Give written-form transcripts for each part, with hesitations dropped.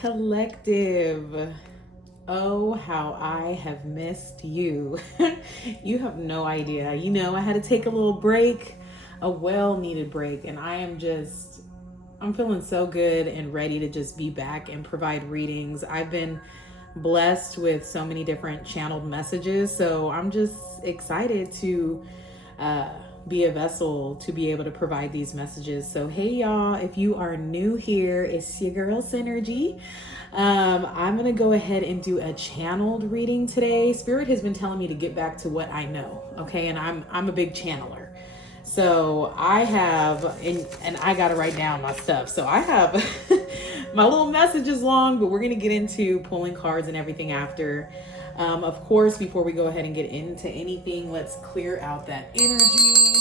Collective. Oh, how I have missed you. You have no idea. I had to take a little break, a well needed break, and I'm feeling so good and ready to just be back and provide readings. I've been blessed with so many different channeled messages, so I'm just excited to uh, be a vessel to be able to provide these messages. So, hey, y'all, if you are new here, it's your girl Synergy. I'm going to go ahead and do a channeled reading today. Spirit has been telling me to get back to what I know, okay? And I'm a big channeler. So I have, and I got to write down my stuff. So I have, my little message is long, but we're going to get into pulling cards and everything after. Of course, before we go ahead and get into anything, let's clear out that energy.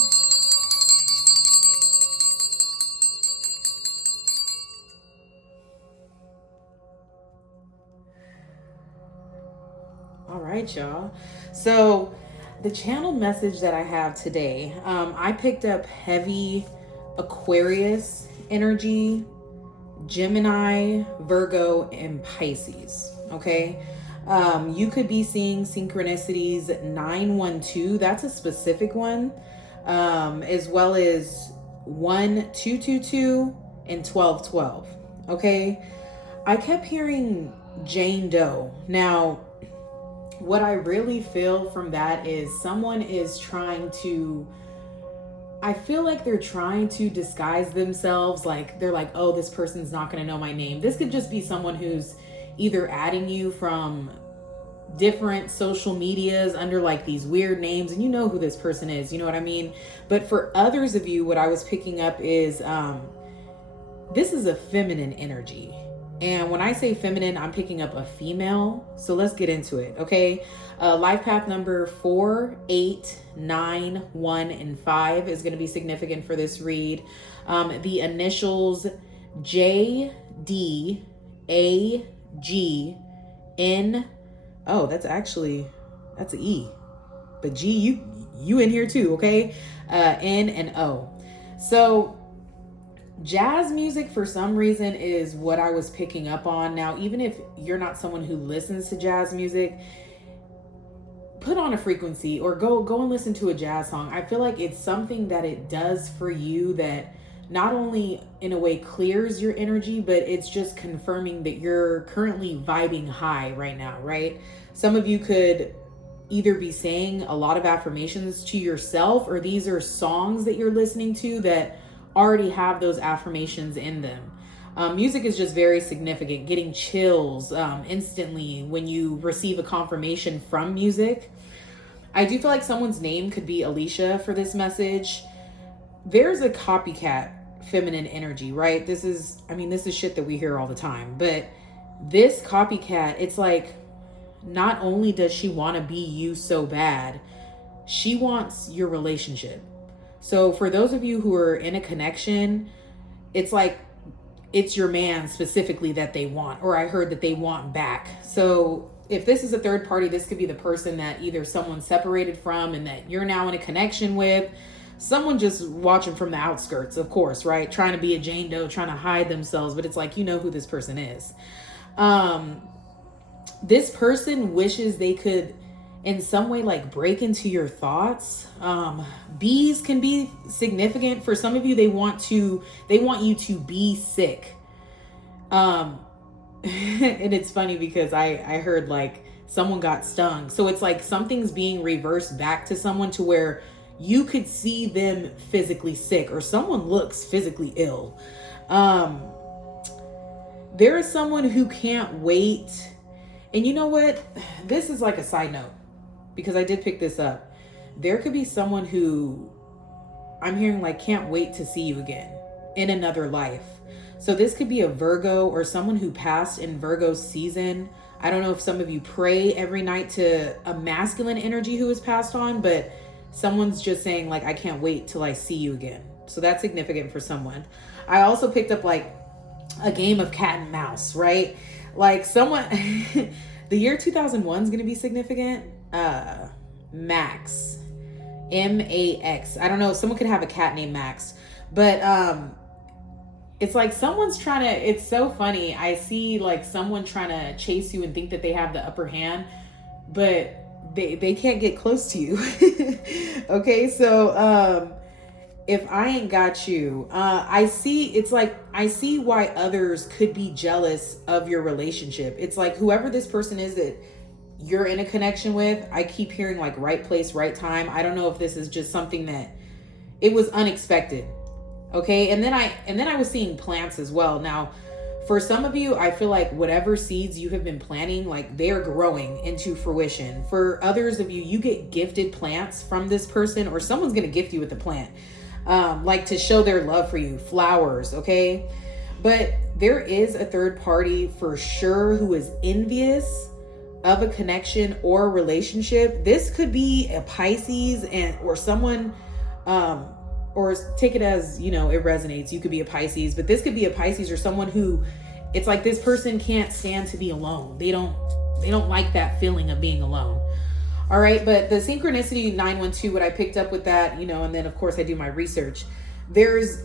All right, y'all. So the channel message that I have today, I picked up heavy Aquarius energy, Gemini, Virgo, and Pisces. Okay. You could be seeing synchronicities 912. That's a specific one. As well as 1222 and 1212. Okay. I kept hearing Jane Doe. Now, what I really feel from that is someone is trying to, I feel like they're trying to disguise themselves. Like they're like, oh, this person's not going to know my name. This could just be someone who's either adding you from different social medias under like these weird names, and you know who this person is, you know what I mean? But for others of you, what I was picking up is this is a feminine energy. And when I say feminine, I'm picking up a female. So let's get into it, okay? Life path number 4, 8, 9, 1, and 5 is going to be significant for this read. The initials J, D, A, G, N. Oh, that's an E. But G, you in here too, okay? N and O. So jazz music, for some reason, is what I was picking up on. Now, even if you're not someone who listens to jazz music, put on a frequency or go and listen to a jazz song. I feel like it's something that it does for you that not only in a way clears your energy, but it's just confirming that you're currently vibing high right now, right? Some of you could either be saying a lot of affirmations to yourself, or these are songs that you're listening to that already have those affirmations in them. Music is just very significant. Getting chills instantly when you receive a confirmation from music. I do feel like someone's name could be Alicia for this message. There's a copycat feminine energy, right? This is shit that we hear all the time. But this copycat, it's like, not only does she want to be you so bad, she wants your relationship. So for those of you who are in a connection, it's like it's your man specifically that they want, or I heard that they want back. So if this is a third party, this could be the person that either someone separated from and that you're now in a connection with. Someone just watching from the outskirts, of course, right? Trying to be a Jane Doe, trying to hide themselves, but it's like, you know who this person is. This person wishes they could in some way like break into your thoughts. Bees can be significant for some of you. They want you to be sick. And it's funny because I heard like someone got stung. So it's like something's being reversed back to someone to where you could see them physically sick, or someone looks physically ill. There is someone who can't wait. And you know what? This is like a side note, because I did pick this up. There could be someone who I'm hearing like can't wait to see you again in another life. So this could be a Virgo or someone who passed in Virgo season. I don't know if some of you pray every night to a masculine energy who has passed on, but someone's just saying like, I can't wait till I see you again. So that's significant for someone. I also picked up like a game of cat and mouse, right? Like someone, the year 2001 is going to be significant. Max, M-A-X. I don't know. Someone could have a cat named Max, but it's like someone's trying to, it's so funny. I see like someone trying to chase you and think that they have the upper hand, but they can't get close to you. Okay, so if I ain't got you, I see, it's like, I see why others could be jealous of your relationship. It's like whoever this person is that you're in a connection with, I keep hearing like right place, right time. I don't know if this is just something that it was unexpected. Okay. And then I was seeing plants as well. Now, for some of you, I feel like whatever seeds you have been planting, like they're growing into fruition. For others of you, you get gifted plants from this person, or someone's going to gift you with a plant, like to show their love for you, flowers. Okay. But there is a third party for sure who is envious of a connection or a relationship. This could be a Pisces or someone, or take it as, you know, it resonates. You could be a Pisces, but this could be a Pisces or someone who, it's like this person can't stand to be alone. They don't like that feeling of being alone. All right. But the synchronicity 912, what I picked up with that, you know, and then of course I do my research. There's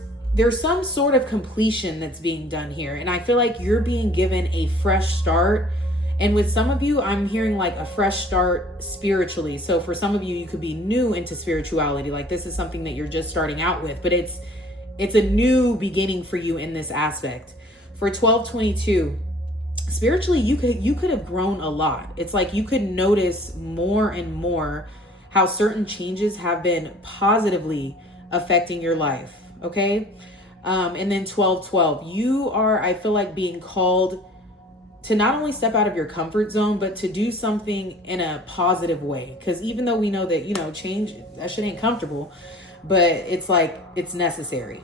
some sort of completion that's being done here. And I feel like you're being given a fresh start. And with some of you, I'm hearing like a fresh start spiritually. So for some of you, you could be new into spirituality. Like this is something that you're just starting out with, but it's a new beginning for you in this aspect. For 1222, spiritually, you could have grown a lot. It's like you could notice more and more how certain changes have been positively affecting your life. Okay. And then 1212, you are, I feel like, being called to not only step out of your comfort zone, but to do something in a positive way. Because even though we know that, you know, change, that shit ain't comfortable, but it's like, it's necessary.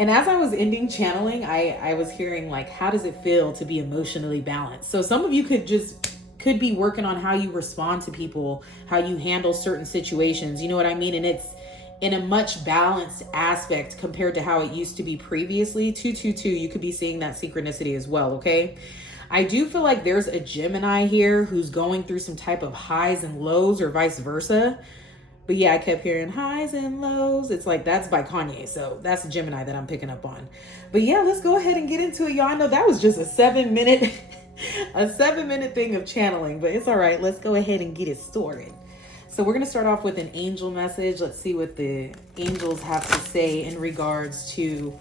And as I was ending channeling, I was hearing like, how does it feel to be emotionally balanced? So some of you could be working on how you respond to people, how you handle certain situations. You know what I mean? And it's in a much balanced aspect compared to how it used to be previously. 222, you could be seeing that synchronicity as well. Okay. I do feel like there's a Gemini here who's going through some type of highs and lows, or vice versa. But yeah, I kept hearing highs and lows. It's like, that's by Kanye. So that's a Gemini that I'm picking up on. But yeah, let's go ahead and get into it. Y'all, I know that was just a 7-minute, a 7-minute thing of channeling, but it's all right. Let's go ahead and get it started. So we're going to start off with an angel message. Let's see what the angels have to say in regards to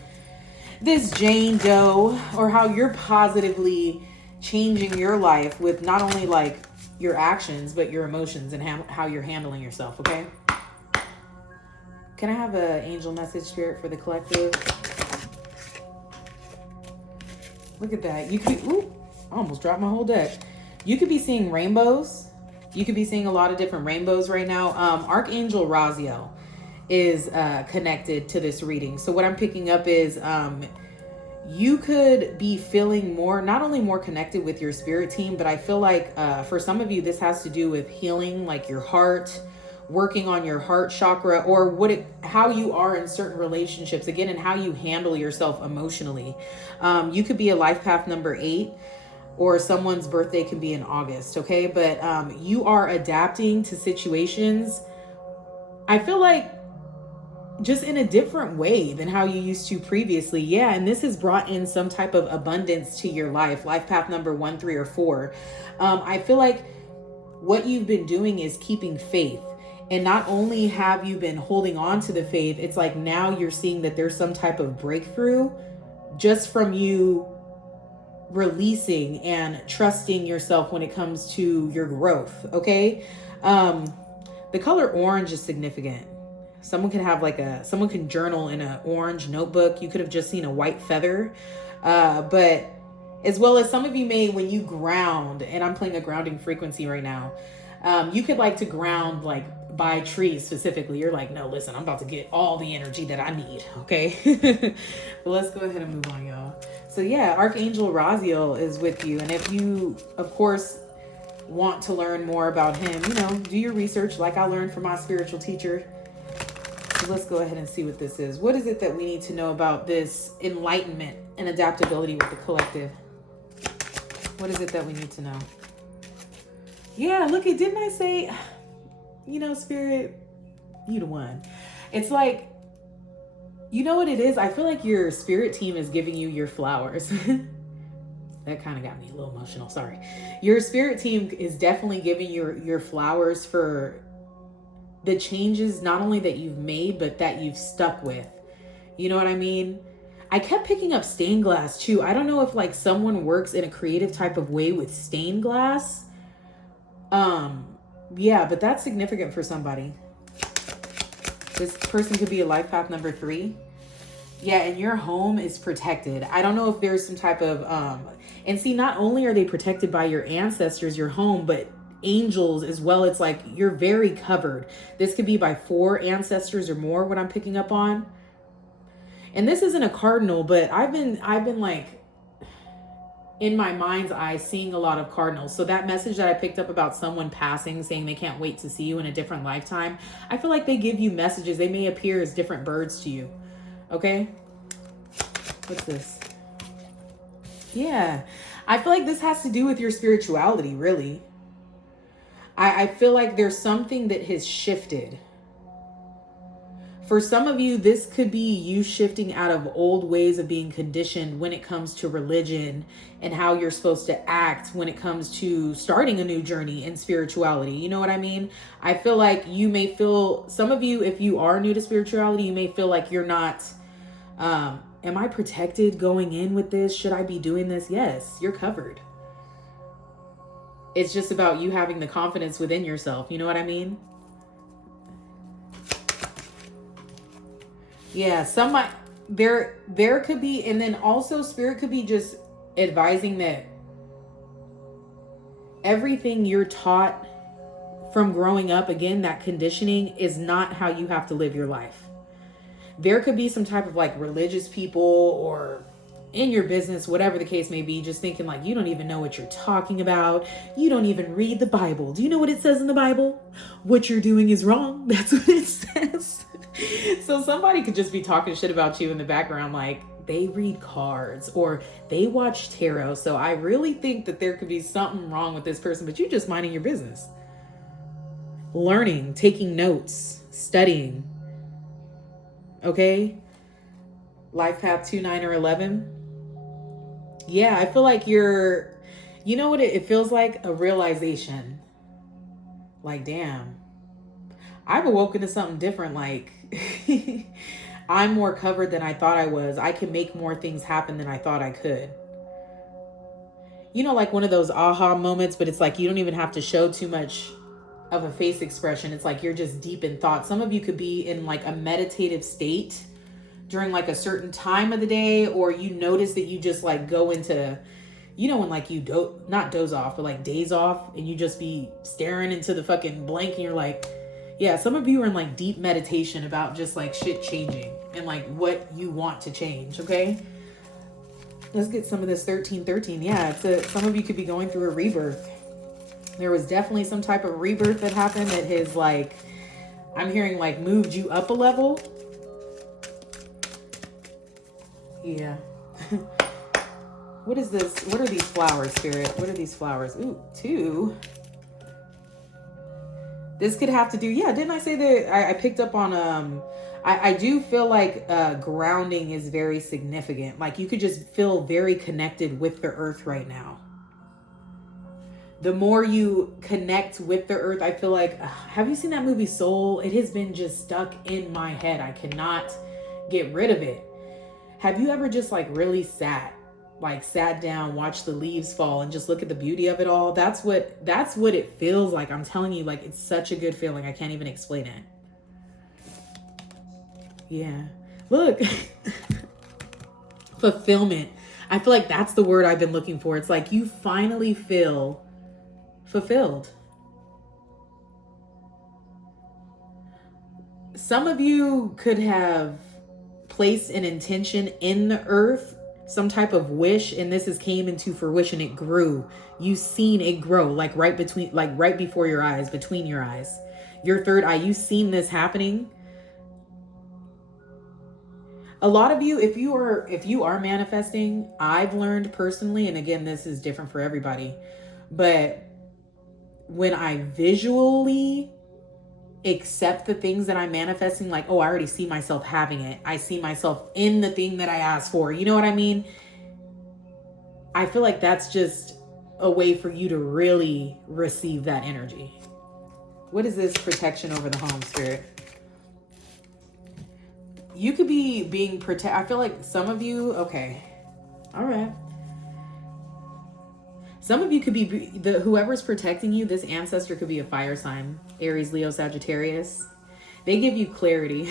this Jane Doe, or how you're positively changing your life with not only like your actions, but your emotions and how you're handling yourself. Okay. Can I have an angel message, Spirit, for the collective? Look at that. You could, I almost dropped my whole deck. You could be seeing rainbows. You could be seeing a lot of different rainbows right now. Archangel Raziel is connected to this reading. So what I'm picking up is you could be feeling not only more connected with your spirit team, but I feel like for some of you, this has to do with healing, like your heart, working on your heart chakra, or how you are in certain relationships, again, and how you handle yourself emotionally. You could be a life path number 8, or someone's birthday can be in August. Okay. But you are adapting to situations, I feel like, just in a different way than how you used to previously. Yeah. And this has brought in some type of abundance to your life path number 1, 3, or 4. I feel like what you've been doing is keeping faith. And not only have you been holding on to the faith, it's like now you're seeing that there's some type of breakthrough just from you releasing and trusting yourself when it comes to your growth. Okay. The color orange is significant. Someone can have someone can journal in an orange notebook. You could have just seen a white feather. But as well as some of you may, when you ground, and I'm playing a grounding frequency right now. You could like to ground like by trees specifically. You're like, no, listen, I'm about to get all the energy that I need. Okay. But let's go ahead and move on, y'all. So yeah, Archangel Raziel is with you. And if you, of course, want to learn more about him, you know, do your research like I learned from my spiritual teacher. So let's go ahead and see what this is. What is it that we need to know about this enlightenment and adaptability with the collective? What is it that we need to know? Yeah, look, didn't I say, you know, Spirit, you the one. It's like You know what it is? I feel like your spirit team is giving you your flowers. That kind of got me a little emotional. Sorry. Your spirit team is definitely giving your flowers for the changes, not only that you've made, but that you've stuck with. You know what I mean? I kept picking up stained glass too. I don't know if like someone works in a creative type of way with stained glass. Yeah, but that's significant for somebody. This person could be a life path number 3. Yeah, and your home is protected. I don't know if there's some type of, and see, not only are they protected by your ancestors, your home, but angels as well. It's like you're very covered. This could be by 4 ancestors or more, what I'm picking up on. And this isn't a cardinal, but I've been like, in my mind's eye, seeing a lot of cardinals. So that message that I picked up about someone passing, saying they can't wait to see you in a different lifetime, I feel like they give you messages. They may appear as different birds to you. Okay? What's this? Yeah. I feel like this has to do with your spirituality, really. I feel like there's something that has shifted. For some of you, this could be you shifting out of old ways of being conditioned when it comes to religion and how you're supposed to act when it comes to starting a new journey in spirituality. You know what I mean? I feel like you may feel, some of you, if you are new to spirituality, you may feel like you're not, am I protected going in with this? Should I be doing this? Yes, you're covered. It's just about you having the confidence within yourself. You know what I mean? Yeah, there could be, and then also spirit could be just advising that everything you're taught from growing up, again, that conditioning is not how you have to live your life. There could be some type of like religious people or in your business, whatever the case may be, just thinking like, you don't even know what you're talking about. You don't even read the Bible. Do you know what it says in the Bible? What you're doing is wrong. That's what it says. So somebody could just be talking shit about you in the background, like they read cards or they watch tarot. So I really think that there could be something wrong with this person, but you're just minding your business. Learning, taking notes, studying. Okay? Life path 2, 9, or 11. Yeah, I feel like you know what it feels like? A realization. Like, damn, I've awoken to something different. Like, I'm more covered than I thought I was. I can make more things happen than I thought I could. You know, like one of those aha moments, but it's like you don't even have to show too much of a face expression. It's like you're just deep in thought. Some of you could be in like a meditative state during like a certain time of the day, or you notice that you just like go into, you know, when like you not doze off, but like daze off, and you just be staring into the fucking blank and you're like, yeah, some of you are in like deep meditation about just like shit changing and like what you want to change. Okay, let's get some of this 1313. Yeah, some of you could be going through a rebirth. There was definitely some type of rebirth that happened that has like, I'm hearing like moved you up a level. Yeah. What is this? What are these flowers, Spirit? What are these flowers? Ooh, 2. This could have to do, yeah, didn't I say that I picked up on, I do feel like grounding is very significant. Like you could just feel very connected with the earth right now. The more you connect with the earth, I feel like, have you seen that movie Soul? It has been just stuck in my head. I cannot get rid of it. Have you ever just like really sat down, watched the leaves fall and just look at the beauty of it all? That's what it feels like. I'm telling you, like, it's such a good feeling. I can't even explain it. Yeah. Look. Fulfillment. I feel like that's the word I've been looking for. It's like you finally feel fulfilled. Some of you could have placed an intention in the earth, some type of wish, and this came into fruition. It grew. You've seen it grow, like right before your eyes, between your eyes, your third eye. You've seen this happening. A lot of you, if you are manifesting, I've learned personally, and again, this is different for everybody, but when I visually accept the things that I'm manifesting. Like, oh, I already see myself having it. I see myself in the thing that I asked for. You know what I mean? I feel like that's just a way for you to really receive that energy. What is this protection over the home, Spirit? You could be being protected. I feel like some of you, okay. All right. Some of you could be whoever's protecting you. This ancestor could be a fire sign. Aries, Leo, Sagittarius. They give you clarity.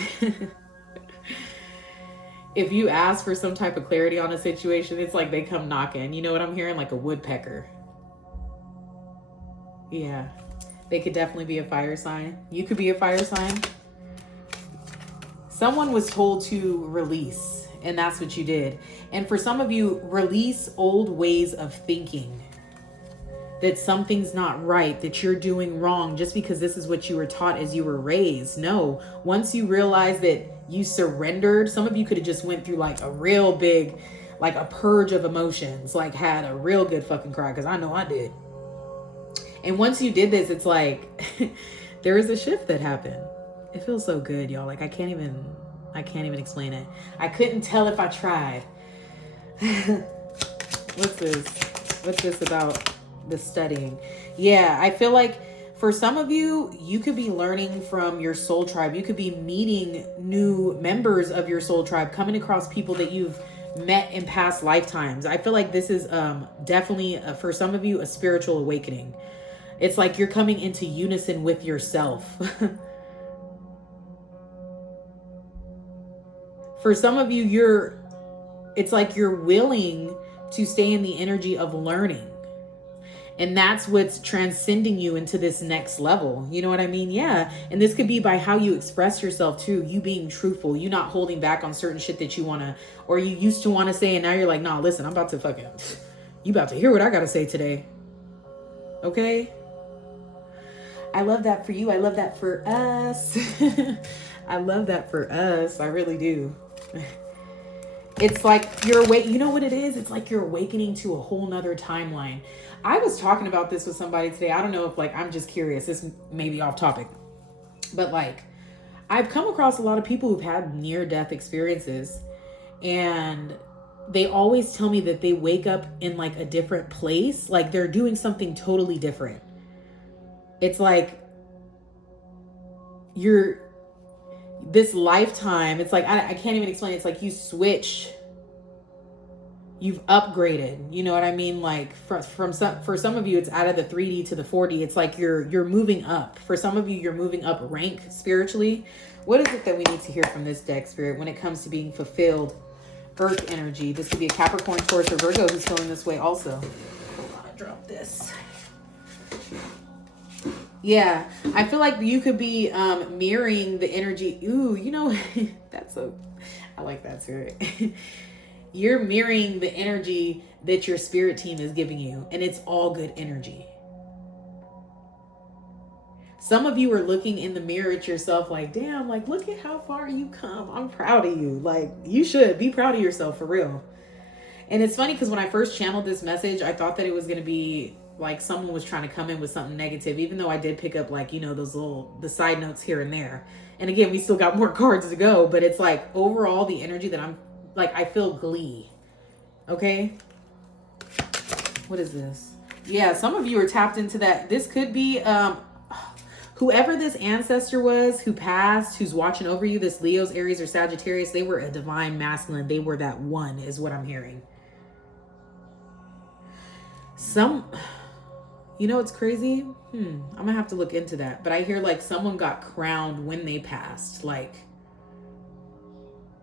If you ask for some type of clarity on a situation, it's like they come knocking. You know what I'm hearing? Like a woodpecker. Yeah. They could definitely be a fire sign. You could be a fire sign. Someone was told to release, and that's what you did. And for some of you, release old ways of thinking. That something's not right, that you're doing wrong just because this is what you were taught as you were raised. No, once you realize that you surrendered, some of you could have just went through like a real big, like a purge of emotions, like had a real good fucking cry, because I know I did. And once you did this, it's like there is a shift that happened. It feels so good, y'all. Like I can't even explain it. I couldn't tell if I tried. What's this about the studying? Yeah, I feel like for some of you, you could be learning from your soul tribe. You could be meeting new members of your soul tribe, coming across people that you've met in past lifetimes. I feel like this is definitely for some of you a spiritual awakening. It's like you're coming into unison with yourself. For some of you, it's like you're willing to stay in the energy of learning. And that's what's transcending you into this next level. You know what I mean? Yeah. And this could be by how you express yourself too. You being truthful. You not holding back on certain shit that you want to, or you used to want to say. And now you're like, nah, listen, I'm about to you about to hear what I got to say today. Okay. I love that for you. I love that for us. I love that for us. I really do. It's like you're you know what it is? It's like you're awakening to a whole nother timeline. I was talking about this with somebody today. I don't know if I'm just curious. This may be off topic. But I've come across a lot of people who've had near-death experiences. And they always tell me that they wake up in a different place. Like they're doing something totally different. It's like this lifetime, it's like, I can't even explain it. It's like you switch, you've upgraded, you know what I mean? Like for some of you, it's out of the 3D to the 4D. It's like you're moving up. For some of you, you're moving up rank spiritually. What is it that we need to hear from this deck, Spirit, when it comes to being fulfilled? Earth energy. This could be a Capricorn, Taurus, or Virgo who's feeling this way also. Hold on, I dropped this. Yeah, I feel like you could be mirroring the energy. Ooh, you know, I like that, Spirit. You're mirroring the energy that your spirit team is giving you, and it's all good energy. Some of you are looking in the mirror at yourself like, damn, look at how far you come. I'm proud of you. You should be proud of yourself for real. And it's funny because when I first channeled this message, I thought that it was going to be someone was trying to come in with something negative, even though I did pick up those the side notes here and there. And again, we still got more cards to go, but it's overall the energy that I'm I feel glee. Okay. What is this? Yeah. Some of you are tapped into that. This could be, whoever this ancestor was who passed, who's watching over you, this Leo's, Aries, or Sagittarius, they were a divine masculine. They were that one is what I'm hearing. You know what's crazy? I'm gonna have to look into that. But I hear someone got crowned when they passed.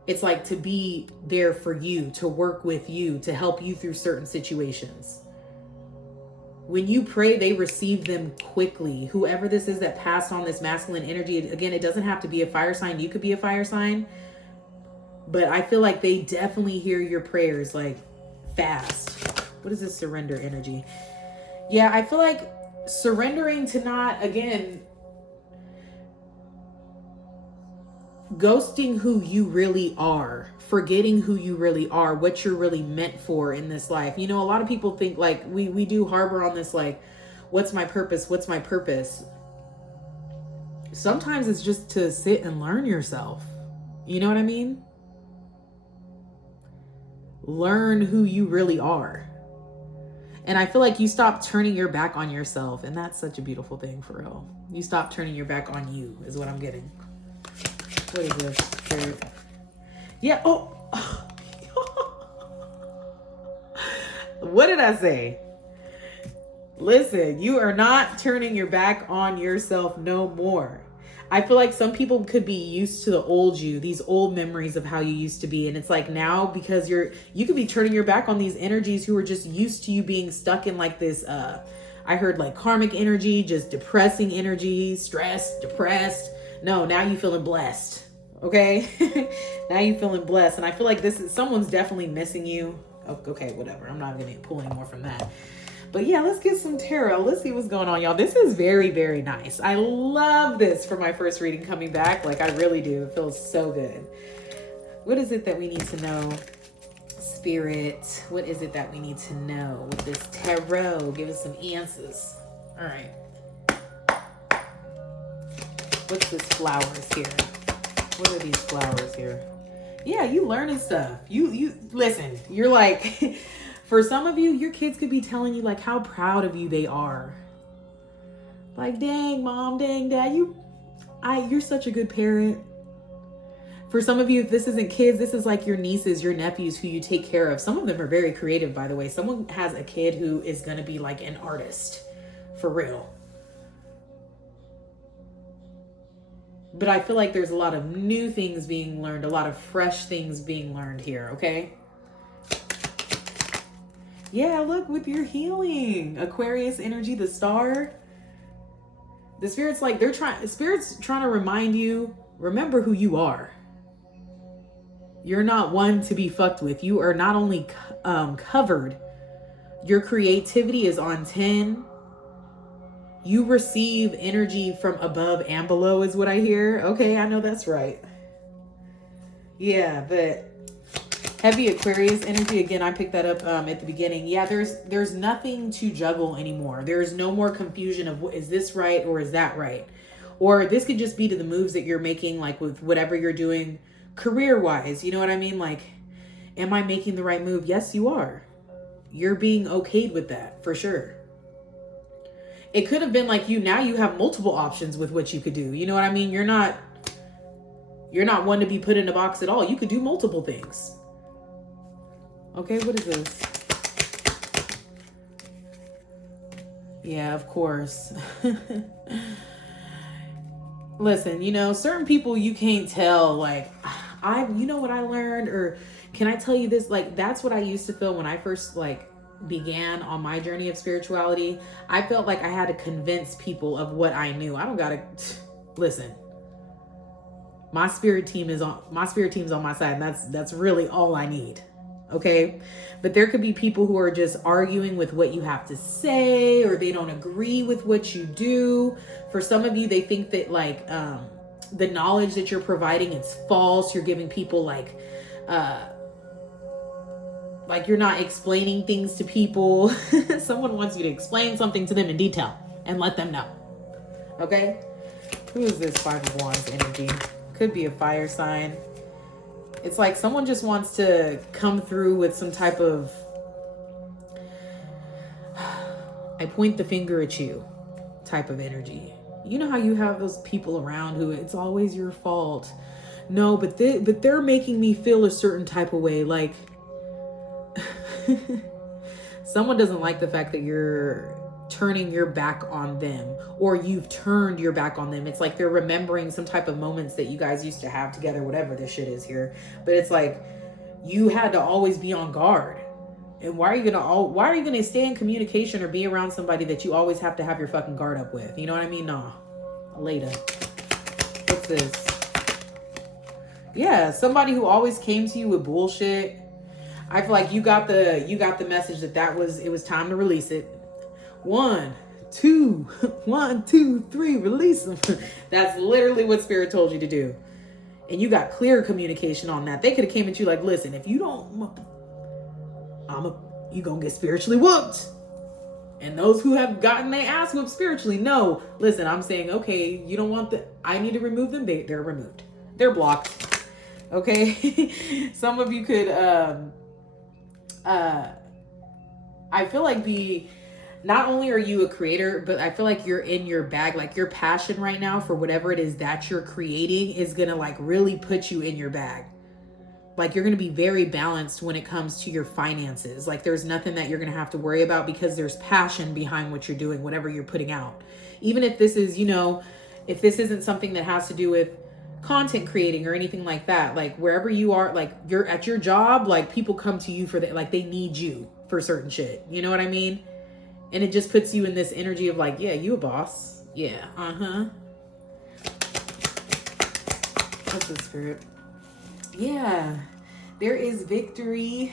It's to be there for you, to work with you, to help you through certain situations. When you pray, they receive them quickly. Whoever this is that passed on this masculine energy, again, it doesn't have to be a fire sign. You could be a fire sign. But I feel like they definitely hear your prayers fast. What is this surrender energy? Yeah, I feel like surrendering to not, again, ghosting who you really are, forgetting who you really are, what you're really meant for in this life. You know, a lot of people think we do harbor on this, what's my purpose? What's my purpose? sometimes it's just to sit and learn yourself. You know what I mean? Learn who you really are. And I feel like you stop turning your back on yourself. And that's such a beautiful thing, for real. You stop turning your back on you is what I'm getting. What is this? Spirit? Yeah. Oh. What did I say? Listen, you are not turning your back on yourself no more. I feel like some people could be used to the old you, these old memories of how you used to be. And it's like now, because you could be turning your back on these energies who are just used to you being stuck in like this, I heard like karmic energy, just depressing energy, stressed, depressed. No, now you feeling blessed. Okay. Now you feeling blessed. And I feel like someone's definitely missing you. Okay, whatever. I'm not going to pull any more from that. But yeah, let's get some tarot. Let's see what's going on, y'all. This is very, very nice. I love this for my first reading coming back. Like, I really do. It feels so good. What is it that we need to know? Spirit, what is it that we need to know with this tarot? Give us some answers. All right. What's this flowers here? What are these flowers here? Yeah, you learning stuff. You listen, you're like... For some of you, your kids could be telling you like how proud of you they are. Like, dang, mom, dang, dad, you're such a good parent. For some of you, if this isn't kids, this is like your nieces, your nephews who you take care of. Some of them are very creative, by the way. Someone has a kid who is going to be like an artist, for real. But I feel like there's a lot of new things being learned, a lot of fresh things being learned here, okay? Yeah, look, with your healing. Aquarius energy, the star. The Spirit's like, Spirit's trying to remind you, remember who you are. You're not one to be fucked with. You are not only covered, your creativity is on 10. You receive energy from above and below is what I hear. Okay, I know that's right. Yeah, but... heavy Aquarius energy. Again, I picked that up at the beginning. Yeah, there's nothing to juggle anymore. There's no more confusion of is this right or is that right? Or this could just be to the moves that you're making, like with whatever you're doing career-wise. You know what I mean? Like, am I making the right move? Yes, you are. You're being okayed with that, for sure. It could have been like now you have multiple options with what you could do. You know what I mean? You're not one to be put in a box at all. You could do multiple things. Okay, what is this? Yeah, of course. Listen, certain people you can't tell, like, you know what I learned, or can I tell you this? Like, that's what I used to feel when I first, like, began on my journey of spirituality. I felt like I had to convince people of what I knew. I don't gotta, listen. My spirit team's on my side, and that's really all I need. Okay. But there could be people who are just arguing with what you have to say, or they don't agree with what you do. For some of you, they think that like, the knowledge that you're providing is false. You're giving people like you're not explaining things to people. Someone wants you to explain something to them in detail and let them know. Okay. Who is this 5 of Wands energy? Could be a fire sign. It's like someone just wants to come through with some type of, I point the finger at you type of energy. You know how you have those people around who it's always your fault. No, but they're making me feel a certain type of way. Like someone doesn't like the fact that you're turning your back on them, or you've turned your back on them. It's like they're remembering some type of moments that you guys used to have together, whatever this shit is here. But it's like you had to always be on guard. And why are you gonna stay in communication or be around somebody that you always have to have your fucking guard up with? You know what I mean? Nah. Later. What's this? Yeah, somebody who always came to you with bullshit. I feel like you got the message that it was time to release it. 1, 2, 1, 2, 3, release them. That's literally what Spirit told you to do. And you got clear communication on that. They could have came at you like, listen, if you don't, you gonna get spiritually whooped. And those who have gotten their ass whipped spiritually, no, listen, I'm saying, okay, you don't want I need to remove them. They're removed. They're blocked. Okay. Some of you could, I feel like not only are you a creator, but I feel like you're in your bag. Like your passion right now for whatever it is that you're creating is going to like really put you in your bag. Like you're going to be very balanced when it comes to your finances. Like there's nothing that you're going to have to worry about because there's passion behind what you're doing, whatever you're putting out. Even if this is, if this isn't something that has to do with content creating or anything like that, like wherever you are, like you're at your job, like people come to you for that, like they need you for certain shit. You know what I mean? And it just puts you in this energy of like, yeah, you a boss. Yeah. What's the spirit? Yeah, there is victory.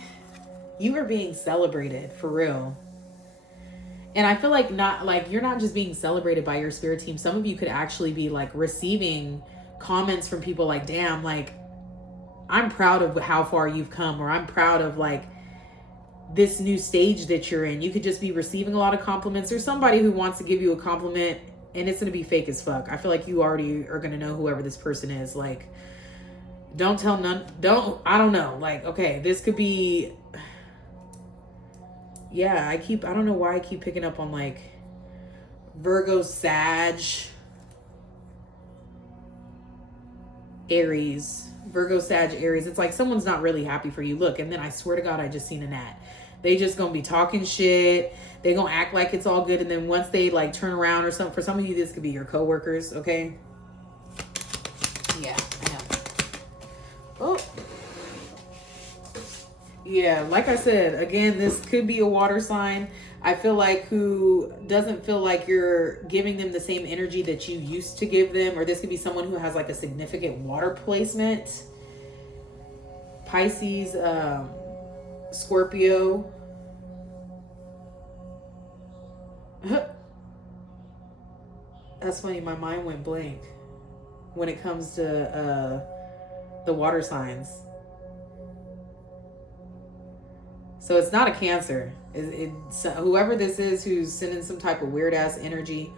You are being celebrated for real. And I feel like you're not just being celebrated by your spirit team. Some of you could actually be like receiving comments from people like, damn, like I'm proud of how far you've come, or I'm proud of like this new stage that you're in. You could just be receiving a lot of compliments. There's somebody who wants to give you a compliment and it's going to be fake as fuck. I feel like you already are going to know whoever this person is. Like, don't tell none. I don't know. Like, okay, this could be, yeah, I don't know why I keep picking up on like Virgo, Sag, Aries, Virgo, Sag, Aries. It's like someone's not really happy for you. Look, and then I swear to God, I just seen a gnat. They just gonna be talking shit. They gonna act like it's all good. And then once they like turn around or something, for some of you, this could be your coworkers. Okay. Yeah, I know. Oh, yeah, like I said, again, this could be a water sign. I feel like who doesn't feel like you're giving them the same energy that you used to give them, or this could be someone who has like a significant water placement. Pisces, Scorpio. That's funny, my mind went blank when it comes to the water signs. So it's not a Cancer. It's whoever this is who's sending some type of weird ass energy,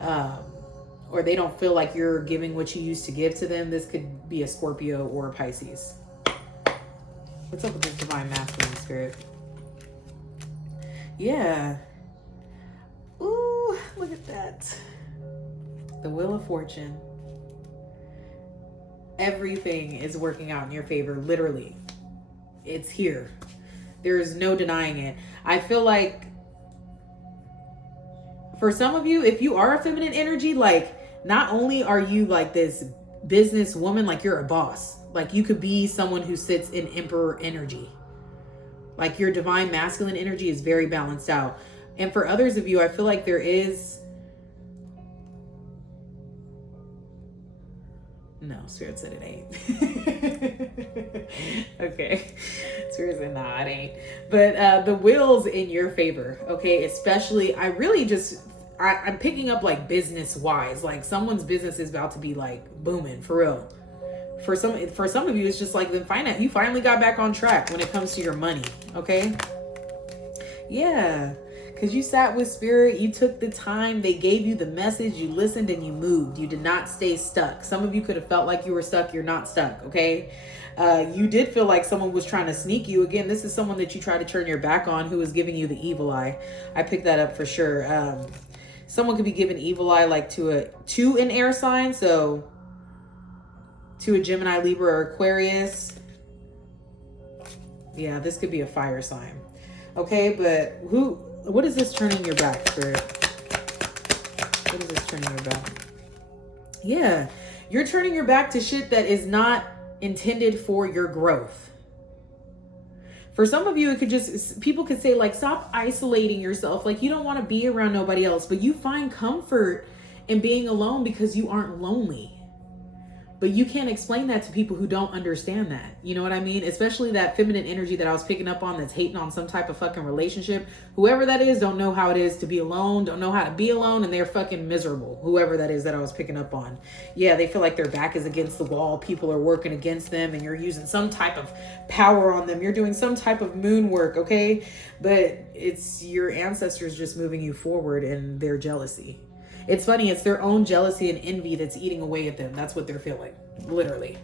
or they don't feel like you're giving what you used to give to them. This could be a Scorpio or a Pisces. What's up with this divine masculine spirit? Yeah. Ooh, look at that. The Wheel of Fortune. Everything is working out in your favor, literally. It's here. There is no denying it. I feel like for some of you, if you are a feminine energy, like not only are you like this business woman, like you're a boss. Like you could be someone who sits in emperor energy. Like your divine masculine energy is very balanced out. And for others of you, I feel like there is... No, Spirit said it ain't. Okay. Spirit said, nah, it ain't. But the wheel's in your favor, okay? Especially, I'm picking up like business-wise. Like someone's business is about to be like booming, for real. For some of you, it's just like you finally got back on track when it comes to your money, okay? Yeah. Because you sat with Spirit, you took the time, they gave you the message, you listened and you moved. You did not stay stuck. Some of you could have felt like you were stuck. You're not stuck, okay? You did feel like someone was trying to sneak you. Again, this is someone that you try to turn your back on who is giving you the evil eye. I picked that up for sure. Someone could be given evil eye like to an air sign, so to a Gemini, Libra, or Aquarius. Yeah, this could be a fire sign. Okay, but what is this turning your back, Spirit? What is this turning your back? Yeah, you're turning your back to shit that is not intended for your growth. For some of you, people could say like, stop isolating yourself. Like you don't want to be around nobody else, but you find comfort in being alone because you aren't lonely. But you can't explain that to people who don't understand that. You know what I mean? Especially that feminine energy that I was picking up on that's hating on some type of fucking relationship. Whoever that is don't know how it is to be alone, don't know how to be alone, and they're fucking miserable. Whoever that is that I was picking up on. Yeah, they feel like their back is against the wall. People are working against them and you're using some type of power on them. You're doing some type of moon work, okay? But it's your ancestors just moving you forward and their jealousy. It's funny, it's their own jealousy and envy that's eating away at them. That's what they're feeling, literally.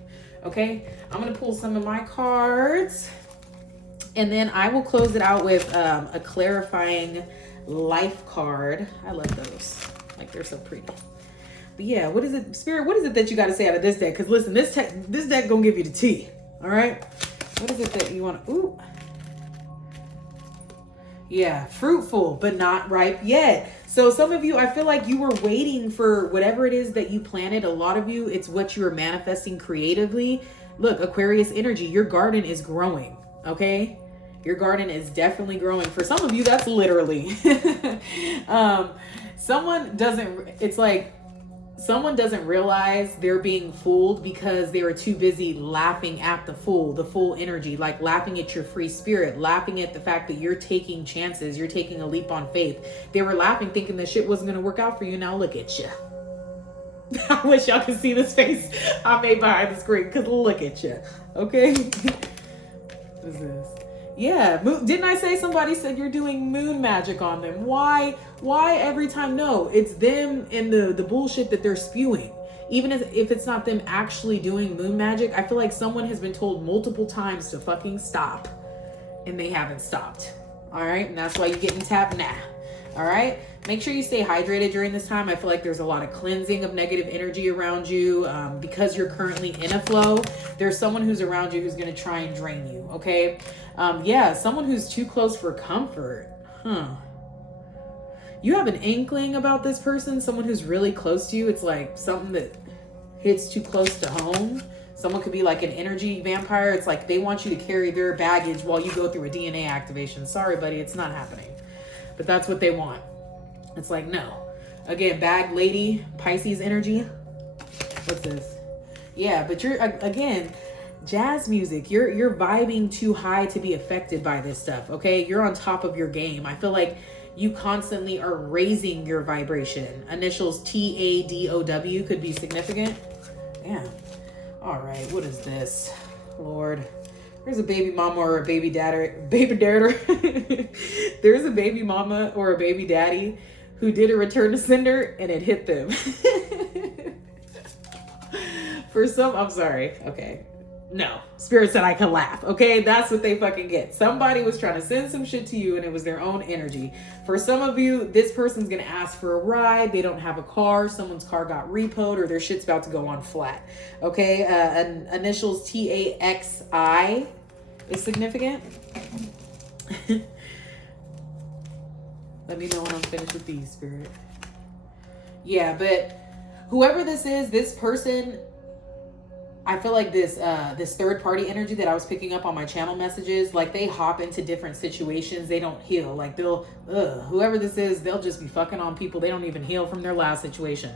Okay, I'm gonna pull some of my cards and then I will close it out with a clarifying life card. I love those, like they're so pretty. But yeah, what is it, Spirit, what is it that you gotta say out of this deck? Because listen, this deck gonna give you the tea, all right? What is it that you wanna, ooh. Yeah, fruitful, but not ripe yet. So some of you, I feel like you were waiting for whatever it is that you planted. A lot of you, it's what you were manifesting creatively. Look, Aquarius energy, your garden is growing, okay? Your garden is definitely growing. For some of you, that's literally. Someone doesn't realize they're being fooled because they were too busy laughing at the fool energy, like laughing at your free spirit, laughing at the fact that you're taking chances, you're taking a leap on faith. They were laughing, thinking that shit wasn't going to work out for you. Now look at you. I wish y'all could see this face I made behind the screen, because look at you. Okay? What is this? Yeah, didn't I say somebody said you're doing moon magic on them? Why every time? No, it's them and the bullshit that they're spewing. Even if it's not them actually doing moon magic, I feel like someone has been told multiple times to fucking stop and they haven't stopped. All right, and that's why you're getting tapped now. All right, make sure you stay hydrated during this time. I feel like there's a lot of cleansing of negative energy around you because you're currently in a flow. There's someone who's around you who's going to try and drain you. Okay. Yeah, someone who's too close for comfort. You have an inkling about this person, someone who's really close to you. It's like something that hits too close to home. Someone could be like an energy vampire. It's like they want you to carry their baggage while you go through a DNA activation. Sorry, buddy, it's not happening. But that's what they want. It's like, no. Again, bag lady, Pisces energy. What's this? Yeah, but you're, again, jazz music. You're vibing too high to be affected by this stuff, okay? You're on top of your game. I feel like you constantly are raising your vibration. Initials TADOW could be significant. Yeah. All right, what is this? Lord. There's a baby mama or a baby daddy. There's a baby mama or a baby daddy who did a return to sender and it hit them. For some, I'm sorry. Okay. No. Spirit said I could laugh. Okay. That's what they fucking get. Somebody was trying to send some shit to you and it was their own energy. For some of you, this person's going to ask for a ride. They don't have a car. Someone's car got repoed or their shit's about to go on flat. Okay. Initials TAXI is significant. Let me know when I'm finished with these, Spirit. Yeah, but whoever this is, this person, I feel like this third party energy that I was picking up on my channel messages, like they hop into different situations. They don't heal. Like they'll, whoever this is, they'll just be fucking on people. They don't even heal from their last situation.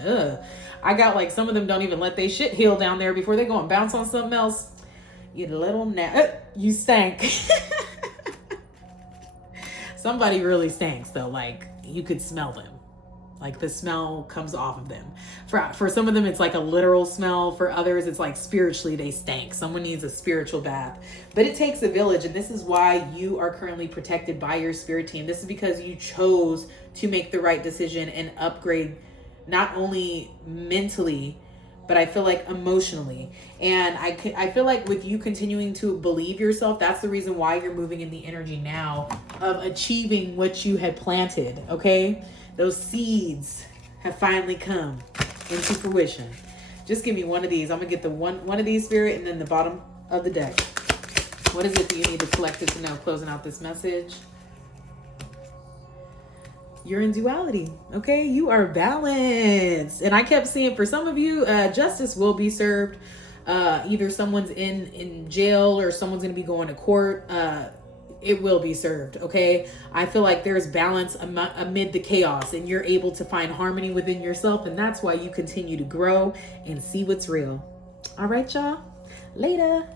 I got like some of them don't even let they shit heal down there before they go and bounce on something else. You little you stank. Somebody really stinks though. Like you could smell them. Like the smell comes off of them. For some of them, it's like a literal smell. For others, it's like spiritually they stank. Someone needs a spiritual bath. But it takes a village. And this is why you are currently protected by your spirit team. This is because you chose to make the right decision and upgrade not only mentally, but I feel like emotionally. And I feel like with you continuing to believe yourself, that's the reason why you're moving in the energy now of achieving what you had planted, okay? Those seeds have finally come into fruition. Just give me one of these. I'm gonna get the one of these, Spirit, and then the bottom of the deck. What is it that you need the collective to know closing out this message? You're in duality, okay? You are balanced. And I kept seeing for some of you, justice will be served. Either someone's in jail or someone's gonna be going to court. It will be served, okay? I feel like there's balance amid the chaos and you're able to find harmony within yourself, and that's why you continue to grow and see what's real. All right, y'all. Later.